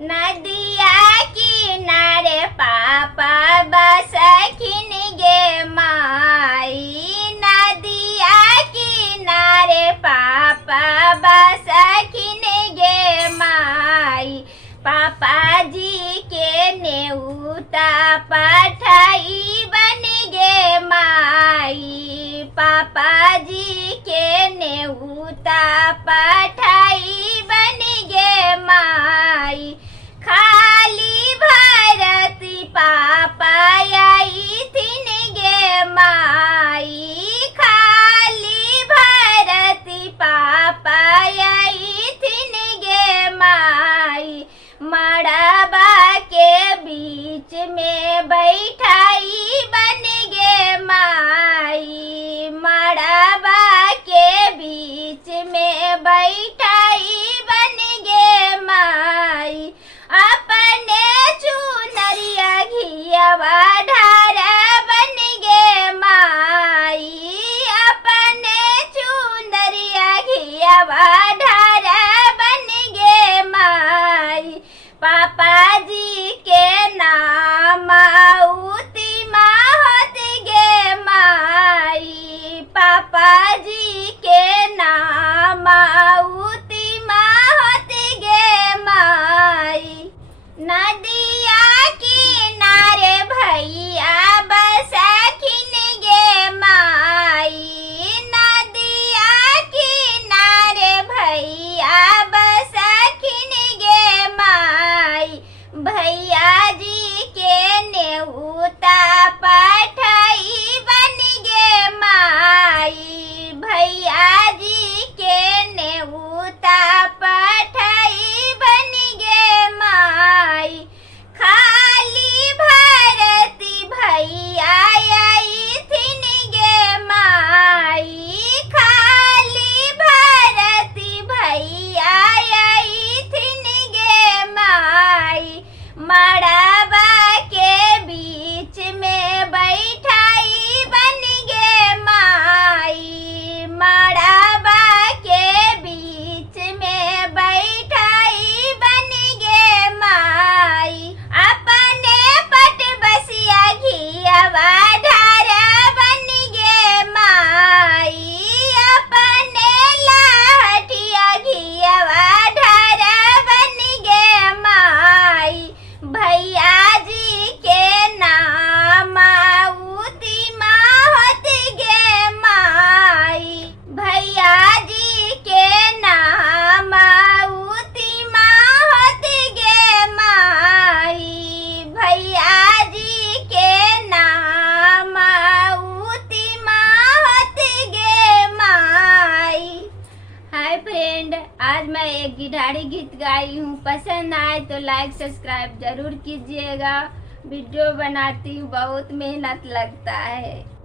नदिया किनारे पापा बसखिन गे माई। नदिया किनारे पापा बसखिन गे माई। पापा जी के नेउता पठाई बन गे माई। पापा जी के नेउता पठाई बन गे माई। खाली भरती पापा आई थिन गे माई। खाली भरती पापा आई थिन गे माई। मड़बा के बीच में बैठाई बन गे माई। मड़बा के बीच में बैठाई बन गे माई। अपने चुनरिया घियावा ढारा बन गे माई। अपने चुनरिया घियावा ढारा बन गे माई। पापा जी के नाम उती होत गे माई। पापा जी के नाम उती होत गे माई। नदिया किनारे भैया बसखिन गे माई। नदिया किनारे भैया बसखिन गे माई। भैया जी के नेउता पठाई बन गे माई। भैया जी के नेउता पठाई बन गे माई। खाली भरती भैया आई थिन गे माई। खाली भरती भैया आई थिन गे माई। मड़बा के बीच में बैठाई बन गे माई। मड़बा के बीच में बैठाई बन गे माई। अपने पट बसिया घियावा ढारा बन गे माई। अपने लाहटिया घियावा ढारा बन गे माई। भैया जी के नाम उती होत गे माई। भैया जी के नाम उती होत गे माई। भैया जी के नाम उती होत गे माई। हाय फ्रेंड, आज मैं एक गिटारी गीत गाई हूँ। पसंद आए तो लाइक सब्सक्राइब जरूर कीजिएगा। वीडियो बनाती हूँ, बहुत मेहनत लगता है।